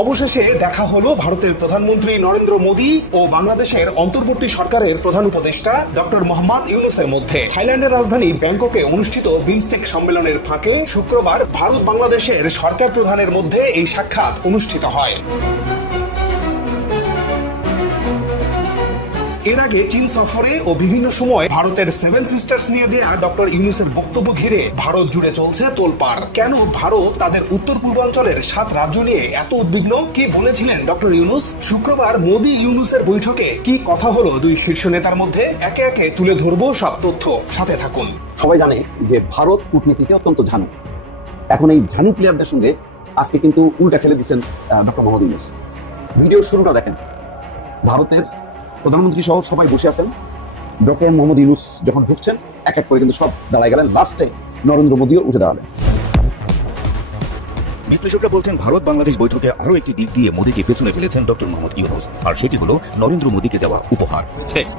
অবশেষে দেখা হলো ভারতের প্রধানমন্ত্রী নরেন্দ্র মোদী ও বাংলাদেশের অন্তর্বর্তী সরকারের প্রধান উপদেষ্টা ডক্টর মোহাম্মদ ইউনূসের মধ্যে। থাইল্যান্ডের রাজধানী ব্যাংককে অনুষ্ঠিত বিমস্টেক সম্মেলনের ফাঁকে শুক্রবার ভারত বাংলাদেশের সরকার প্রধানের মধ্যে এই সাক্ষাৎ অনুষ্ঠিত হয়। এর আগে চীন সফরে ও বিভিন্ন সময় ভারতের সেভেন সিস্টার্স নিয়ে দেয়া ডক্টর ইউনূসের বক্তব্য ঘিরে ভারত জুড়ে চলছে তোলপাড়। কেন ভারত তাদের উত্তর পূর্বাঞ্চলের 7 রাজ্য নিয়ে এত উদ্বিগ্ন? কি বলেছিলেন ডক্টর ইউনূস? শুক্রবার মোদী ইউনূসের বৈঠকে কি কথা হলো দুই শীর্ষ নেতার মধ্যে? একে একে তুলে ধরবো সব তথ্য, সাথে থাকুন। সবাই জানে যে ভারত কূটনীতিতে অত্যন্ত ঝানু। এখন এই ঝানু প্লেয়ারদের সঙ্গে আজকে কিন্তু উল্টা খেলে দিচ্ছেন ডক্টর মোহাম্মদ ইউনূস। ভিডিওর শুরুটা দেখেন, ভারতের প্রধানমন্ত্রী সহ সবাই বসে আছেন। ডক্টর মোহাম্মদ ইউনূস যখন ঢুকছেন এক এক করে কিন্তু সব দাঁড়ায় গেলেন, লাস্টে নরেন্দ্র মোদীও উঠে দাঁড়ালেন। বিশ্লেষকরা বলছেন ভারত বাংলাদেশ বৈঠকে আরো একটি দিক দিয়ে মোদীকে পেছনে ফেলেছেন ডক্টর মোহাম্মদ ইউনূস, আর সেটি হলো নরেন্দ্র মোদীকে দেওয়া উপহার।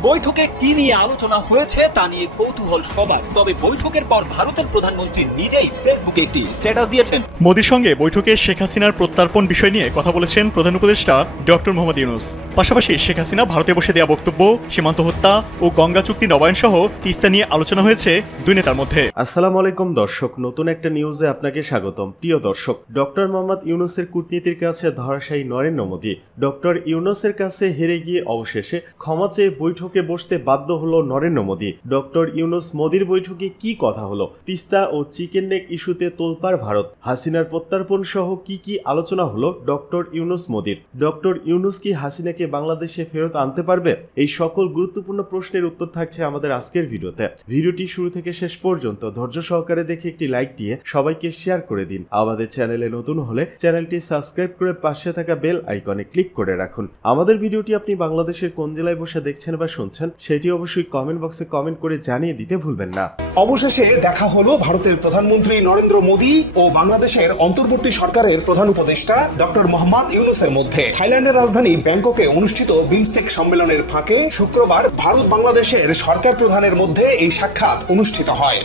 বৈঠকে কি নিয়ে আলোচনা হয়েছে তা নিয়ে কৌতূহল সবার। তবে বৈঠকের পর ভারতের প্রধানমন্ত্রী নিজেই ফেসবুকে একটি স্ট্যাটাস দিয়েছেন। মোদীর সঙ্গে বৈঠকে শেখ হাসিনার প্রত্যর্পণ বিষয় নিয়ে কথা বলেছেন প্রধান উপদেষ্টা ডক্টর মোহাম্মদ ইউনূস। পাশাপাশি শেখ হাসিনা ভারতে বসে দেওয়া বক্তব্য, সীমান্ত হত্যা ও গঙ্গা চুক্তি নবায়ন সহ তিস্তা নিয়ে আলোচনা হয়েছে দুই নেতার মধ্যে। আসসালামু আলাইকুম দর্শক, নতুন একটা নিউজে আপনাকে স্বাগতম। প্রিয় দর্শক, ডক্টর মোহাম্মদ ইউনূসের কূটনীতির কাছে ধরাশায়ী নরেন্দ্র মোদী। ডক্টর ইউনূসের কাছে হেরে গিয়ে অবশেষে ক্ষমা চেয়ে বৈঠকে বসতে বাধ্য হলো নরেন্দ্র মোদী। ডক্টর ইউনূস মোদীর বৈঠকে কি কথা হলো? তিস্তা ও চিকেন নেক ইস্যুতে তোলপাড় ভারত, হাসিনার প্রত্যর্পণ সহ কি কি আলোচনা হলো ডক্টর ইউনূস মোদীর? ডক্টর ইউনূস কি হাসিনাকে বাংলাদেশে ফেরত আনতে পারবে? এই সকল গুরুত্বপূর্ণ প্রশ্নের উত্তর থাকছে আমাদের আজকের ভিডিওতে। ভিডিওটি শুরু থেকে শেষ পর্যন্ত ধৈর্য সহকারে দেখে একটি লাইক দিয়ে সবাইকে শেয়ার করে দিন। আমাদের চ্যানেলে নতুন হলে চ্যানেলটি সাবস্ক্রাইব করে পাশে থাকা বেল আইকনে ক্লিক করে রাখুন। আমাদের ভিডিওটি আপনি বাংলাদেশের কোন জেলায় বসে দেখছেন বা শুনছেন সেটি অবশ্যই কমেন্ট বক্সে কমেন্ট করে জানিয়ে দিতে ভুলবেন না। অবশেষে দেখা হলো ভারতের প্রধানমন্ত্রী নরেন্দ্র মোদী ও বাংলাদেশের অন্তর্বর্তী সরকারের প্রধান উপদেষ্টা ডক্টর মোহাম্মদ ইউনূসের মধ্যে। থাইল্যান্ডের রাজধানী ব্যাংককে অনুষ্ঠিত বিমস্টেক সম্মেলনের ফাঁকে শুক্রবার ভারত বাংলাদেশের সরকার প্রধানের মধ্যে এই সাক্ষাৎ অনুষ্ঠিত হয়।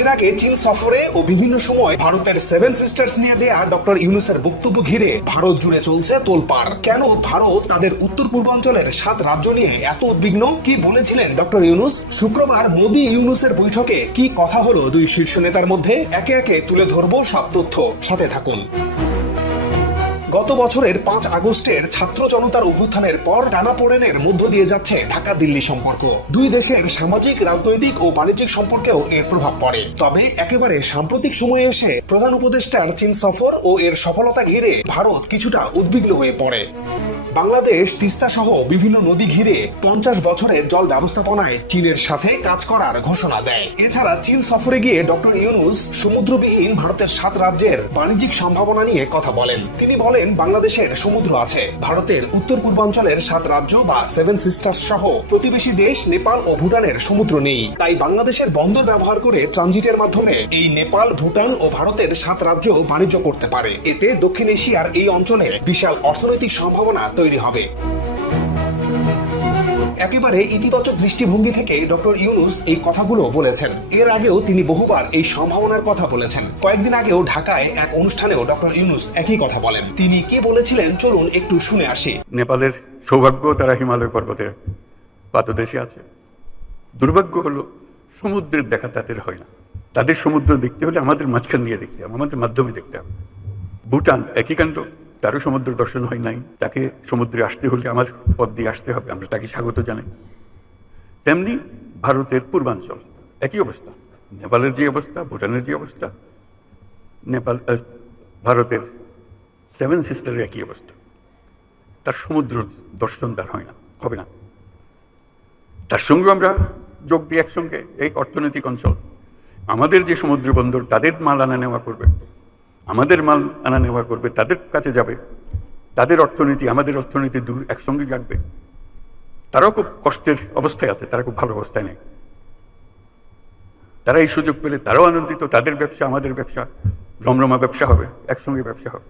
এর আগে চীন সফরে ও বিভিন্ন সময় ভারতের সেভেন সিস্টার্স নিয়ে দেয়া ডক্টর ইউনূসের বক্তব্য ঘিরে ভারত জুড়ে চলছে তোলপাড়। কেন ভারত তাদের উত্তর পূর্বাঞ্চলের 7 রাজ্য নিয়ে এত উদ্বিগ্ন? কি বলেছিলেন ডক্টর ইউনূস? শুক্রবার মোদী ইউনূসের বৈঠকে কি কথা হলো দুই শীর্ষ নেতার মধ্যে? একে একে তুলে ধরবো সব তথ্য, সাথে থাকুন। গত বছরের 5 আগস্টের ছাত্র জনতার অভ্যুত্থানের পর টানাপোড়েনের মধ্য দিয়ে যাচ্ছে ঢাকা দিল্লি সম্পর্ক। দুই দেশের সামাজিক, রাজনৈতিক ও বাণিজ্যিক সম্পর্কেও এর প্রভাব পড়ে। তবে একেবারে সাম্প্রতিক সময়ে এসে প্রধান উপদেষ্টার চীন সফর ও এর সফলতা ঘিরে ভারত কিছুটা উদ্বিগ্ন হয়ে পড়ে। বাংলাদেশ তিস্তা সহ বিভিন্ন নদী ঘিরে 50 বছরের জল ব্যবস্থাপনায় চীনের সাথে কাজ করার ঘোষণা দেয়। এছাড়া চীন সফরে গিয়ে ডক্টর ইউনূস সমুদ্রবিহীন ভারতের 7 রাজ্যের বাণিজ্যিক সম্ভাবনা নিয়ে কথা বলেন। তিনি বলেন, বাংলাদেশের সমুদ্র আছে, ভারতের উত্তর পূর্বাঞ্চলের 7 রাজ্য বা সেভেন সিস্টার্স সহ প্রতিবেশী দেশ নেপাল ও ভুটানের সমুদ্র নেই। তাই বাংলাদেশের বন্দর ব্যবহার করে ট্রানজিটের মাধ্যমে এই নেপাল, ভুটান ও ভারতের 7 রাজ্য বাণিজ্য করতে পারে। এতে দক্ষিণ এশিয়ার এই অঞ্চলে বিশাল অর্থনৈতিক সম্ভাবনা তৈরি হবে। একেবারে ইতিবাচক দৃষ্টিভঙ্গি থেকে ডক্টর ইউনূস এই কথাগুলো বলেছেন। এর আগেও তিনি বহুবার এই সম্ভাবনার কথা বলেছেন। কয়েকদিন আগেও ঢাকায় এক অনুষ্ঠানেও ডক্টর ইউনূস একই কথা বলেন। তিনি কি বলেছিলেন চলুন একটু শুনে আসি। নেপালের সৌভাগ্য, তারা হিমালয় পর্বতের পাদদেশে আছে। দুর্ভাগ্য হলো সমুদ্রের দেখা তাদের হয় না। তাদের সমুদ্র দেখতে হলে আমাদের মাঝখান দিয়ে দেখতে হবে, আমাদের মাধ্যমে দেখতে হবে। ভুটান একই কাণ্ড, তারও সমুদ্র দর্শন হয় নাই। তাকে সমুদ্রে আসতে হলে আমার পথ দিয়ে আসতে হবে, আমরা তাকে স্বাগত জানাই। তেমনি ভারতের পূর্বাঞ্চল একই অবস্থা। নেপালের যে অবস্থা, ভুটানের যে অবস্থা, ভারতের সেভেন সিস্টারের একই অবস্থা। তার সমুদ্র দর্শন তার হয় না, হবে না। তার সঙ্গে আমরা যোগ দিই একসঙ্গে এই অর্থনৈতিক অঞ্চল। আমাদের যে সমুদ্র বন্দর, তাদের মাল আনা নেওয়া করবে, আমাদের মাল আনা নেওয়া করবে, তাদের কাছে যাবে। তাদের অর্থনীতি আমাদের অর্থনীতি একসঙ্গে জাগবে। তারাও খুব কষ্টের অবস্থায় আছে, তারা খুব ভালো অবস্থায় নেই। তারা এই সুযোগ পেলে তারাও আনন্দিত। তাদের ব্যবসা আমাদের ব্যবসা, রমরমা ব্যবসা হবে, একসঙ্গে ব্যবসা হবে।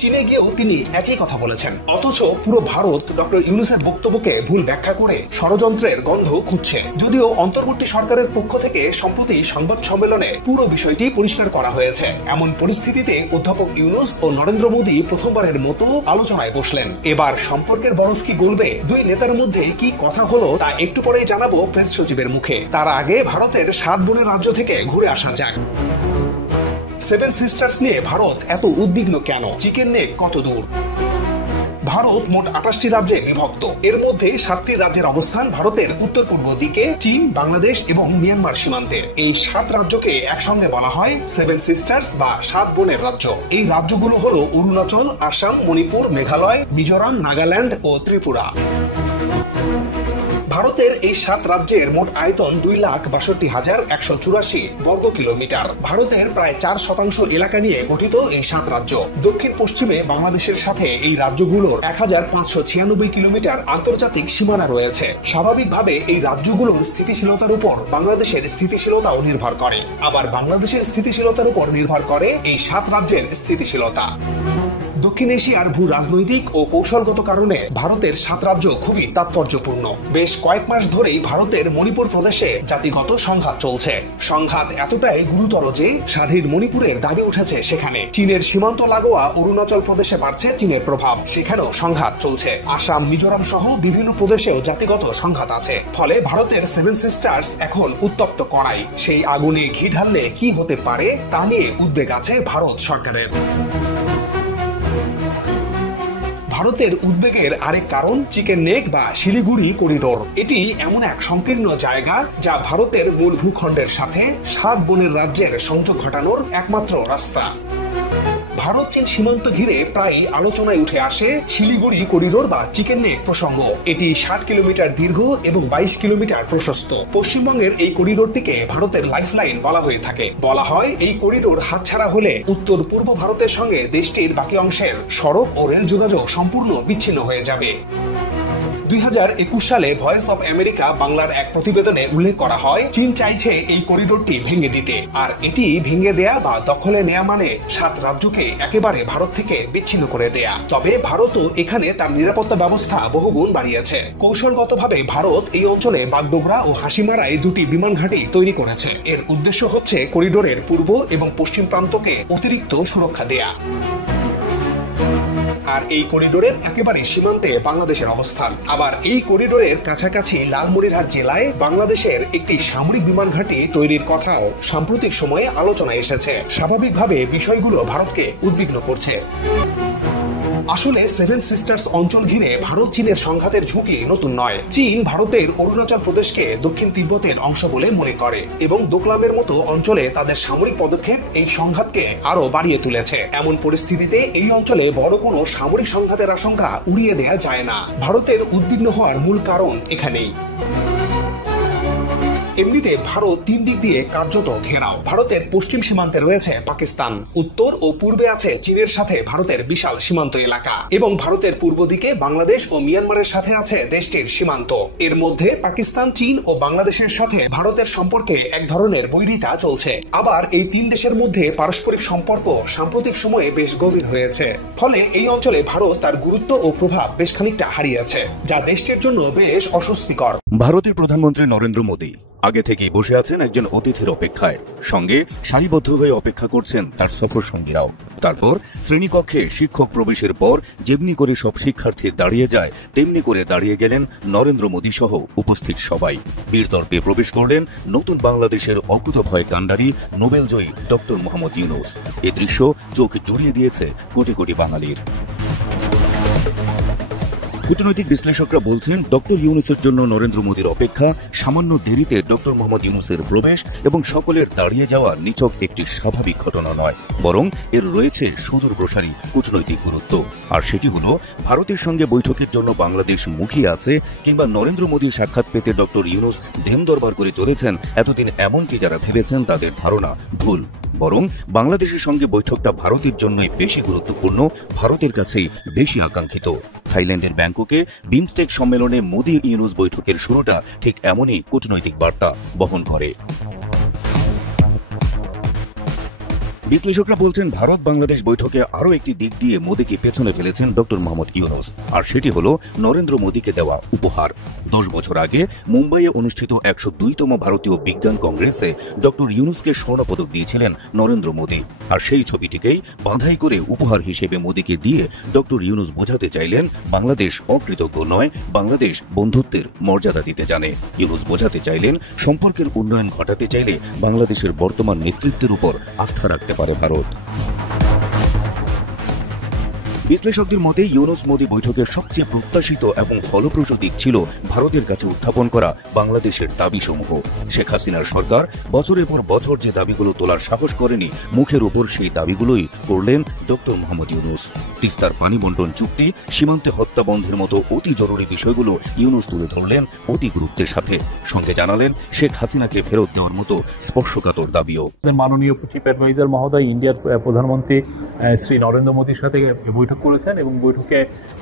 চীনে গিয়েও তিনি একই কথা বলেছেন। অথচ পুরো ভারত ডক্টর ইউনূসের বক্তব্যকে ভুল ব্যাখ্যা করে ষড়যন্ত্রের গন্ধ খুঁজছে। যদিও অন্তর্বর্তী সরকারের পক্ষ থেকে সম্প্রতি সংবাদ সম্মেলনে পুরো বিষয়টি পরিষ্কার করা হয়েছে। এমন পরিস্থিতিতে অধ্যাপক ইউনূস ও নরেন্দ্র মোদী প্রথমবারের মতো আলোচনায় বসলেন। এবার সম্পর্কের বরফ কি গলবে? দুই নেতার মধ্যে কি কথা হলো তা একটু পরেই জানাবো প্রেস সচিবের মুখে। তার আগে ভারতের 7 বোনের রাজ্য থেকে ঘুরে আসা যাক। সেভেন সিস্টার্স নিয়ে ভারত এত উদ্বিগ্ন কেন? চিকেন নেক কত দূর? ভারত মোট 28টি রাজ্যে বিভক্ত। এর মধ্যে 7টি রাজ্যের অবস্থান ভারতের উত্তর পূর্ব দিকে, চীন, বাংলাদেশ এবং মিয়ানমার সীমান্তে। এই 7 রাজ্যকে একসঙ্গে বলা হয় সেভেন সিস্টার্স বা 7 বোনের রাজ্য। এই রাজ্যগুলো হলো অরুণাচল, আসাম, মণিপুর, মেঘালয়, মিজোরাম, নাগাল্যান্ড ও ত্রিপুরা। ভারতের এই 7 রাজ্যের মোট আয়তন 2,62,184 বর্গ কিলোমিটার। ভারতের প্রায় 4% এলাকা নিয়ে গঠিত এই 7 রাজ্য। দক্ষিণ পশ্চিমে বাংলাদেশের সাথে এই রাজ্যগুলোর 1,596 কিলোমিটার আন্তর্জাতিক সীমানা রয়েছে। স্বাভাবিকভাবে এই রাজ্যগুলোর স্থিতিশীলতার উপর বাংলাদেশের স্থিতিশীলতাও নির্ভর করে। আবার বাংলাদেশের স্থিতিশীলতার উপর নির্ভর করে এই 7 রাজ্যের স্থিতিশীলতা। দক্ষিণ এশিয়ার ভূ রাজনৈতিক ও কৌশলগত কারণে ভারতের 7 রাজ্য খুবই তাৎপর্যপূর্ণ। বেশ কয়েক মাস ধরেই ভারতের মণিপুর প্রদেশে জাতিগত সংঘাত চলছে। সংঘাত এতটাই গুরুতর যে স্বাধীন মণিপুরের দাবি উঠেছে সেখানে। চীনের সীমান্ত লাগোয়া অরুণাচল প্রদেশে বাড়ছে চীনের প্রভাব, সেখানেও সংঘাত চলছে। আসাম, মিজোরাম সহ বিভিন্ন প্রদেশেও জাতিগত সংঘাত আছে। ফলে ভারতের সেভেন সিস্টার্স এখন উত্তপ্ত কড়াই। সেই আগুনে ঘি ঢাললে কি হতে পারে তা নিয়ে উদ্বেগ আছে ভারত সরকারের। ভারতের উদ্বেগের আরেক কারণ চিকেন নেক বা শিলিগুড়ি করিডোর। এটি এমন এক সংকীর্ণ জায়গা যা ভারতের মূল ভূখণ্ডের সাথে 7 বোনের রাজ্যের সংযোগ ঘটানোর একমাত্র রাস্তা। ভারত চীন সীমান্ত ঘিরে প্রায় আলোচনায় উঠে আসে শিলিগুড়ি করিডোর বা চিকেন নেক প্রসঙ্গ। এটি 60 কিলোমিটার দীর্ঘ এবং 22 কিলোমিটার প্রশস্ত। পশ্চিমবঙ্গের এই করিডোরটিকে ভারতের লাইফলাইন বলা হয়ে থাকে। বলা হয় এই করিডোর হাতছাড়া হলে উত্তর পূর্ব ভারতের সঙ্গে দেশটির বাকি অংশের সড়ক ও রেল যোগাযোগ সম্পূর্ণ বিচ্ছিন্ন হয়ে যাবে। 2021 সালে ভয়েস অব আমেরিকা বাংলার এক প্রতিবেদনে উল্লেখ করা হয় চীন চাইছে এই করিডোরটি ভেঙে দিতে। আর এটি ভেঙে দেয়া বা দখলে নেয়া মানে 7 রাজ্যকে একেবারে ভারত থেকে বিচ্ছিন্ন করে দেয়া। তবে ভারতও এখানে তার নিরাপত্তা ব্যবস্থা বহুগুণ বাড়িয়েছে। কৌশলগতভাবে ভারত এই অঞ্চলে বাগডোগরা ও হাসিমারায় 2টি বিমান ঘাঁটি তৈরি করেছে। এর উদ্দেশ্য হচ্ছে করিডোরের পূর্ব এবং পশ্চিম প্রান্তকে অতিরিক্ত সুরক্ষা দেয়া। আর এই করিডোরের একেবারে সীমান্তে বাংলাদেশের অবস্থান। আবার এই করিডোরের কাছাকাছি লালমনিরহাট জেলায় বাংলাদেশের একটি সামরিক বিমান ঘাঁটি তৈরির কথাও সাম্প্রতিক সময়ে আলোচনায় এসেছে। স্বাভাবিকভাবে বিষয়গুলো ভারতকে উদ্বিগ্ন করছে। আসলে সেভেন সিস্টার্স অঞ্চল ঘিরে ভারত চীনের সংঘাতের ঝুঁকি নতুন নয়। চীন ভারতের অরুণাচল প্রদেশকে দক্ষিণ তিব্বতের অংশ বলে মনে করে এবং দোকলামের মতো অঞ্চলে তাদের সামরিক পদক্ষেপ এই সংঘাতকে আরো বাড়িয়ে তুলেছে। এমন পরিস্থিতিতে এই অঞ্চলে বড় কোনো সামরিক সংঘাতের আশঙ্কা উড়িয়ে দেয়া যায় না। ভারতের উদ্বিগ্ন হওয়ার মূল কারণ এখানেই। এমনিতে ভারত 3 দিক দিয়ে কার্যত ঘেরাও। ভারতের পশ্চিম সীমান্তে রয়েছে পাকিস্তান, উত্তর ও পূর্বে আছে চীনের সাথে ভারতের বিশাল সীমান্ত এলাকা এবং ভারতের পূর্ব দিকে বাংলাদেশ ও মিয়ানমারের সাথে আছে দেশটির সীমান্ত। এর মধ্যে পাকিস্তান, চীন ও বাংলাদেশের সাথে ভারতের সম্পর্কে এক ধরনের বৈরিতা চলছে। আবার এই 3 দেশের মধ্যে পারস্পরিক সম্পর্ক সাম্প্রতিক সময়ে বেশ গভীর হয়েছে। ফলে এই অঞ্চলে ভারত তার গুরুত্ব ও প্রভাব বেশ খানিকটা হারিয়েছে, যা দেশটির জন্য বেশ অস্বস্তিকর। ভারতের প্রধানমন্ত্রী নরেন্দ্র মোদী আগে থেকেই বসে আছেন একজন অতিথির অপেক্ষায়। সঙ্গে সারিবদ্ধ হয়ে অপেক্ষা করছেন তার সফর সঙ্গীরাও। তারপর শ্রেণীকক্ষে শিক্ষক প্রবেশের পর যেমনি করে সব শিক্ষার্থী দাঁড়িয়ে যায় তেমনি করে দাঁড়িয়ে গেলেন নরেন্দ্র মোদী সহ উপস্থিত সবাই। বীরদর্পে প্রবেশ করলেন নতুন বাংলাদেশের অকুতভয় কাণ্ডারি নোবেলজয়ী ডক্টর মোহাম্মদ ইউনূস। এ দৃশ্য চোখ জুড়িয়ে দিয়েছে কোটি কোটি বাঙালির। কূটনৈতিক বিশ্লেষকরা বলছেন ডক্টর ইউনূসের জন্য নরেন্দ্র মোদীর অপেক্ষা, সামান্য দেরিতে ডক্টর মোহাম্মদ ইউনূসের প্রবেশ এবং সকলের দাঁড়িয়ে যাওয়া নিছক একটি স্বাভাবিক ঘটনা নয়, বরং এর রয়েছে সুদূর প্রসারী কূটনৈতিক গুরুত্ব। আর সেটি হল ভারতের সঙ্গে বৈঠকের জন্য বাংলাদেশ মুখিয়ে আছে কিংবা নরেন্দ্র মোদীর সাক্ষাৎ পেতে ডক্টর ইউনূস ধ্যান দরবার করে চলেছেন এতদিন, এমনকি যারা ভেবেছেন তাদের ধারণা ভুল। বরং বাংলাদেশের সঙ্গে বৈঠকটা ভারতের জন্যই বেশি গুরুত্বপূর্ণ, ভারতের কাছেই বেশি আকাঙ্ক্ষিত। থাইল্যান্ডের ব্যাংককে বিমস্টেক সম্মেলনে মোদী ইউনূস বৈঠকের শুরুটা ঠিক এমনই কূটনৈতিক বার্তা বহন করে। বিশ্লেষকরা বলছেন ভারত বাংলাদেশ বৈঠকে আরও একটি দিক দিয়ে মোদীকে পেছনে ফেলেছেন ডক্টর মোহাম্মদ ইউনূস, আর সেটি হলো নরেন্দ্র মোদীকে দেওয়া উপহার। 10 বছর আগে মুম্বাইয়ে অনুষ্ঠিত 102তম ভারতীয় বিজ্ঞান কংগ্রেসে ডক্টর ইউনূসকে স্বর্ণপদক দিয়েছিলেন নরেন্দ্র মোদী, আর সেই ছবিটিকেই বাঁধাই করে উপহার হিসেবে মোদীকে দিয়ে ডক্টর ইউনূস বোঝাতে চাইলেন বাংলাদেশ অকৃতজ্ঞ নয়, বাংলাদেশ বন্ধুত্বের মর্যাদা দিতে জানে। ইউনূস বোঝাতে চাইলেন সম্পর্কের উন্নয়ন ঘটাতে চাইলে বাংলাদেশের বর্তমান নেতৃত্বের উপর আস্থা রাখতে পারে ভারত। বিশ্লেষকদের মতে ইউনূস মোদী বৈঠকের সবচেয়ে প্রত্যাশিত এবং ফলপ্রসূ দিক ছিল ভারতের কাছে উত্থাপন করা বাংলাদেশের দাবিসমূহ। শেখ হাসিনার সরকার বছরের পর বছর যে দাবিগুলো তোলার সাহস করেনি, মুখের উপর সেই দাবিগুলোই করলেন ডক্টর মোহাম্মদ ইউনূস। তিস্তার পানি বন্টন চুক্তি, সীমান্তে হত্যা বন্ধের মতো অতি জরুরি বিষয়গুলো ইউনূস তুলে ধরলেন অতি গুরুত্বের সাথে। সঙ্গে জানালেন শেখ হাসিনাকে ফেরত দেওয়ার মতো স্পর্শকাতর দাবিও। মাননীয় চিফ অ্যাডভাইজার মহোদয় ইন্ডিয়ার প্রধানমন্ত্রী শ্রী নরেন্দ্র মোদীর সাথে বৈঠক করেছেন এবং বৈঠকে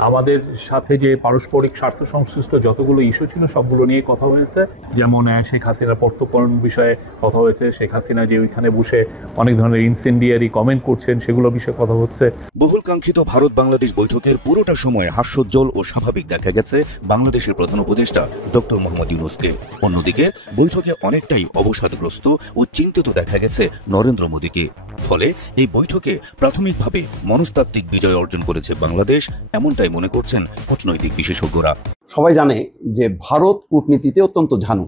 আমাদের সাথে যে পারস্পরিক স্বার্থ সংশ্লিষ্ট যতগুলো ইস্যু ছিল সবগুলো নিয়ে কথা হয়েছে। যেমন শেখ হাসিনার প্রত্যর্পণ বিষয়ে কথা হয়েছে, শেখ হাসিনা যে ওইখানে বসে অনেক ধরনের ইনসেন্ডিয়ারি কমেন্ট করছেন সেগুলো বিষয়ে কথা হচ্ছে। বহুল কাঙ্ক্ষিত ভারত বাংলাদেশ বৈঠকের পুরোটা সময় হাস্যোজ্জ্বল ও স্বাভাবিক দেখা গেছে বাংলাদেশের প্রধান উপদেষ্টা ডক্টর মোহাম্মদ ইউনূসকে। অন্যদিকে বৈঠকে অনেকটাই অবসাদগ্রস্ত ও চিন্তিত দেখা গেছে নরেন্দ্র মোদীকে। ফলে এই বৈঠকে প্রাথমিকভাবে মনস্তাত্ত্বিক বিজয় অর্জন করেছে বাংলাদেশ, এমনটাই মনে করছেন কূটনৈতিক বিশেষজ্ঞরা। সবাই জানে যে ভারত কূটনীতিতে অত্যন্ত ঝানু।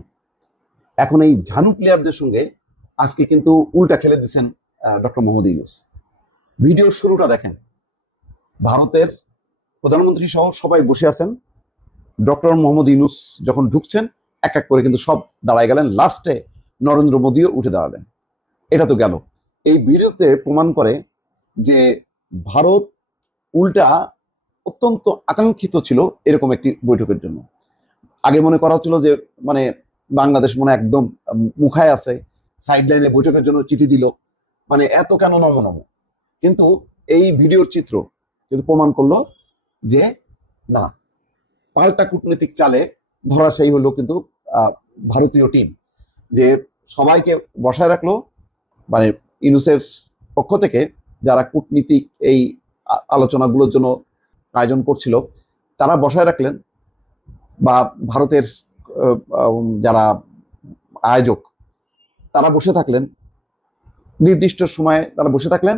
এখন এই ঝানু প্লেয়ারদের সঙ্গে আজকে কিন্তু উল্টা খেলে দিচ্ছেন ডক্টর মোহাম্মদ ইউনূস। ভিডিওর শুরুটা দেখেন, ভারতের প্রধানমন্ত্রী সহ সবাই বসে আছেন, ডক্টর মোহাম্মদ ইউনূস যখন ঢুকছেন এক এক করে কিন্তু সব দাঁড়ায় গেলেন, লাস্টে নরেন্দ্র মোদীও উঠে দাঁড়ালেন। এটা তো গেল। এই ভিডিওতে প্রমাণ করে যে ভারত উল্টা অত্যন্ত আকাঙ্ক্ষিত ছিল এরকম একটি বৈঠকের জন্য। আগে মনে করা হচ্ছিল যে মানে বাংলাদেশ মনে একদম মুখায় আছে, সাইডলাইনে বৈঠকের জন্য চিঠি দিল, মানে এত কেন নম। কিন্তু এই ভিডিওর চিত্র কিন্তু প্রমাণ করলো যে না, পাল্টা কূটনৈতিক চালে ধরাশায়ী হলো কিন্তু ভারতীয় টিম, যে সবাইকে বসায় রাখলো। মানে ইউনূসের পক্ষ থেকে যারা কূটনীতিক এই আলোচনাগুলোর জন্য আয়োজন করছিল তারা বসায় রাখলেন, বা ভারতের যারা আয়োজক তারা বসে থাকলেন, নির্দিষ্ট সময়ে তারা বসে থাকলেন।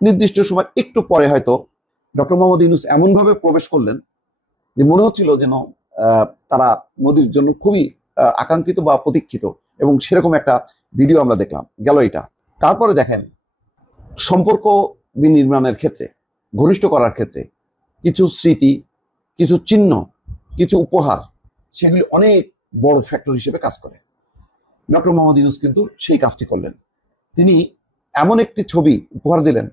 নির্দিষ্ট সময় একটু পরে হয়তো ডক্টর মোহাম্মদ ইউনূস এমনভাবে প্রবেশ করলেন যে মনে হচ্ছিল যেন তারা মোদির জন্য খুবই আকাঙ্ক্ষিত বা প্রতীক্ষিত, এবং সেরকম একটা ভিডিও আমরা দেখলাম। গেল এটা। তারপরে দেখেন সম্পর্ক বিনির্মাণের ক্ষেত্রে, ঘনিষ্ঠ করার ক্ষেত্রে কিছু স্মৃতি, কিছু চিহ্ন, কিছু উপহার, সেগুলি অনেক বড় ফ্যাক্টর হিসেবে কাজ করে। ডক্টর মোহাম্মদ ইউনূস কিন্তু সেই কাজটি করলেন। তিনি এমন একটি ছবি উপহার দিলেন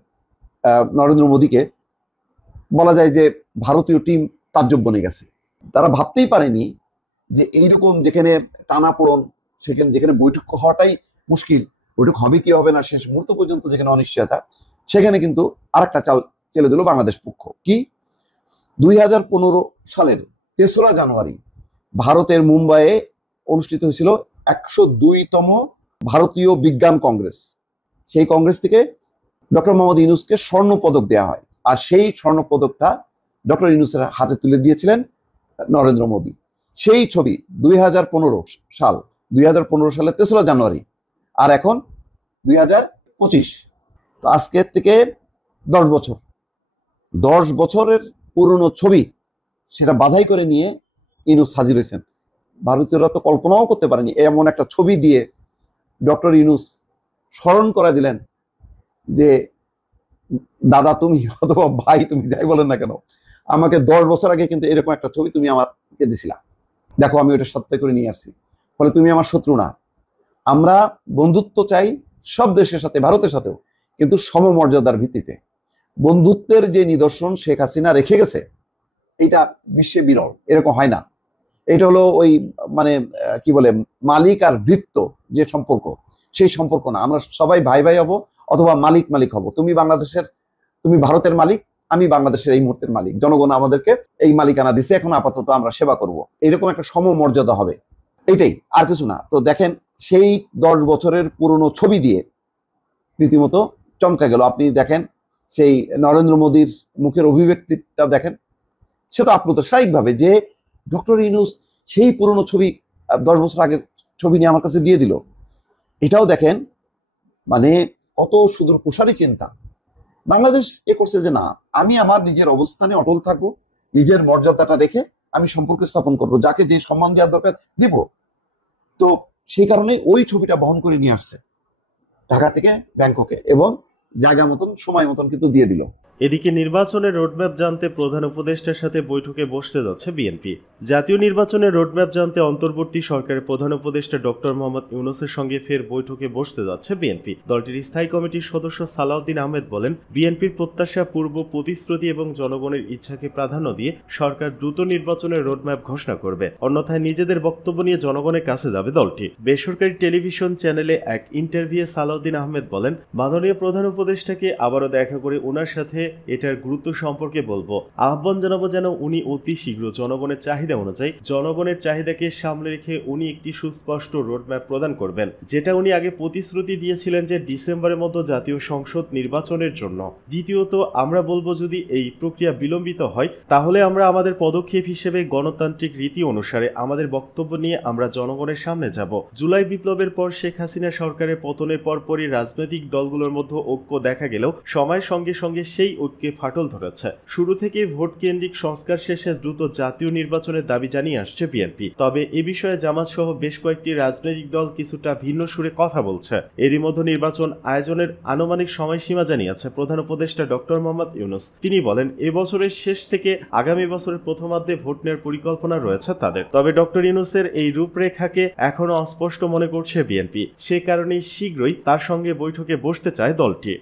নরেন্দ্র মোদীকে, বলা যায় যে ভারতীয় টিম তাজ্জব বনে গেছে। তারা ভাবতেই পারেনি যে এইরকম যেখানে টানাপোড়ন, সেখানে যেখানে বৈঠক হওয়াটাই মুশকিল, বৈঠক হবে কি হবে না শেষ মুহূর্ত পর্যন্ত যেখানে অনিশ্চয়তা, সেখানে কিন্তু আরেকটা চাল চেলে দিল বাংলাদেশ পক্ষ। কি? 2015 সালের 3রা জানুয়ারি ভারতের মুম্বাইয়ে অনুষ্ঠিত হয়েছিল 102তম ভারতীয় বিজ্ঞান কংগ্রেস। সেই কংগ্রেস থেকে ডক্টর মোহাম্মদ ইউনূসকে স্বর্ণ পদক দেওয়া হয়, আর সেই স্বর্ণ পদকটা ডক্টর ইউনূসের হাতে তুলে দিয়েছিলেন নরেন্দ্র মোদী। সেই ছবি 2015 সালের 3রা জানুয়ারি, আর এখন 2025। তো আজকের থেকে 10 বছরের পুরনো ছবি, সেটা বাধাই করে নিয়ে ইউনূস হাজির হয়েছেন। ভারতীয়রা তো কল্পনাও করতে পারেনি এমন একটা ছবি দিয়ে ডক্টর ইউনূস স্মরণ করে দিলেন যে দাদা তুমি, অথবা ভাই তুমি, যাই বলেন না কেন, আমাকে 10 বছর আগে কিন্তু এরকম একটা ছবি তুমি আমাকে দিছিলা, দেখো আমি ওটা সত্য করে নিয়ে আসছি, ফলে তুমি আমার শত্রু না। আমরা বন্ধুত্ব চাই সব দেশের সাথে, ভারতের সাথেও, কিন্তু সমমর্যাদার ভিত্তিতে। বন্ধুত্বের যে নিদর্শন শেখ হাসিনা রেখে গেছে, এটা বিশ্বে বিরল, এরকম হয় না। এটা হলো ওই মানে কি বলে মালিক আর ভৃত্য যে সম্পর্ক, সেই সম্পর্ক না। আমরা সবাই ভাই ভাই হব, অথবা মালিক হব। তুমি ভারতের মালিক, আমি বাংলাদেশের এই মুহূর্তের মালিক, জনগণ আমাদেরকে এই মালিকানা দিছে, এখন আপাতত আমরা সেবা করব, এরকম একটা সমমর্যাদা হবে, এটাই, আর কিছু না। তো দেখেন সেই 10 বছরের পুরনো ছবি দিয়ে রীতিমতো চমকা গেল। আপনি দেখেন সেই নরেন্দ্র মোদীর মুখের অভিব্যক্তিটা দেখেন, সে তো আপ্লুত স্বাভাবিকভাবে যে ডক্টর ইউনূস সেই পুরনো ছবি 10 বছর আগের ছবি নিয়ে আমার কাছে দিয়ে দিল। এটাও দেখেন মানে কত সুদূর প্রসারী চিন্তা। বাংলাদেশ করছে যে না, আমি আমার নিজের অবস্থানে অটল থাকবো, নিজের মর্যাদাটা রেখে আমি সম্পর্ক স্থাপন করব, যাকে যে সম্মান দেওয়ার দরকার দিব। তো সেই কারণে ওই ছবিটা বহন করে নিয়ে আসছে ঢাকা থেকে ব্যাংককে, এবং জায়গা মতন সময় মতন কিন্তু দিয়ে দিল। এদিকে নির্বাচনের রোডম্যাপ জানতে প্রধান উপদেষ্টার সাথে বৈঠকে বসতে যাচ্ছে বিএনপি। জাতীয় নির্বাচনের রোডম্যাপ জানতে অন্তর্বর্তী সরকারের প্রধান উপদেষ্টা ডক্টর মোহাম্মদ ইউনূসের সঙ্গে ফের বৈঠকে বসতে যাচ্ছে বিএনপি। দলটির স্থায়ী কমিটির সদস্য সালাউদ্দিন আহমেদ বলেন, বিএনপির প্রত্যাশা, পূর্ব প্রতিশ্রুতি এবং জনগণের ইচ্ছাকে প্রাধান্য দিয়ে সরকার দ্রুত নির্বাচনের রোডম্যাপ ঘোষণা করবে, অন্যথায় নিজেদের বক্তব্য নিয়ে জনগণের কাছে যাবে দলটি। বেসরকারি টেলিভিশন চ্যানেলে এক ইন্টারভিউয়ে সালাউদ্দিন আহমেদ বলেন, মাননীয় প্রধান উপদেষ্টাকে আবারও দেখা করে ওনার সাথে এটার গুরুত্ব সম্পর্কে বলবো, আহ্বান জানাবো যেন উনি অতি শীঘ্র জনগণের চাহিদা অনুযায়ী জনগণের চাহিদাকে সামনে রেখে উনি একটি সুস্পষ্ট রোডম্যাপ প্রদান করবেন, যেটা উনি আগে প্রতিশ্রুতি দিয়েছিলেন যে ডিসেম্বরের মতো জাতীয় সংসদ নির্বাচনের জন্য। দ্বিতীয়ত, আমরা বলবো যদি এই প্রক্রিয়া বিলম্বিত হয় তাহলে আমরা আমাদের পদক্ষেপ হিসেবে গণতান্ত্রিক রীতি অনুসারে আমাদের বক্তব্য নিয়ে আমরা জনগণের সামনে যাব। জুলাই বিপ্লবের পর শেখ হাসিনা সরকারের পতনের পরপরই রাজনৈতিক দলগুলোর মধ্যে ঐক্য দেখা গেলেও সময়ের সঙ্গে সঙ্গে সেই ঐক্যে ফাটল ধরেছে। শুরু থেকে ভোট কেন্দ্রিক সংস্কার শেষে দ্রুত জাতীয় নির্বাচনের দাবি জানিয়ে আসছে বিএনপি। তবে এ বিষয়ে জামাত সহ বেশ কয়েকটি রাজনৈতিক দল কিছুটা ভিন্ন সুরে কথা বলছে। এরই মধ্যে নির্বাচন আয়োজনের আনুমানিক সময়সীমা জানিয়েছে প্রধান উপদেষ্টা ডক্টর মোহাম্মদ ইউনূস। তিনি বলেন, এবছরের শেষ থেকে আগামী বছরের প্রথমার্ধে ভোট নেওয়ার পরিকল্পনা রয়েছে তাদের। তবে ডক্টর ইউনূসের এই রূপরেখাকে এখনো অস্পষ্ট মনে করছে বিএনপি। সে কারণেই শীঘ্রই তার সঙ্গে বৈঠকে বসতে চায় দলটি।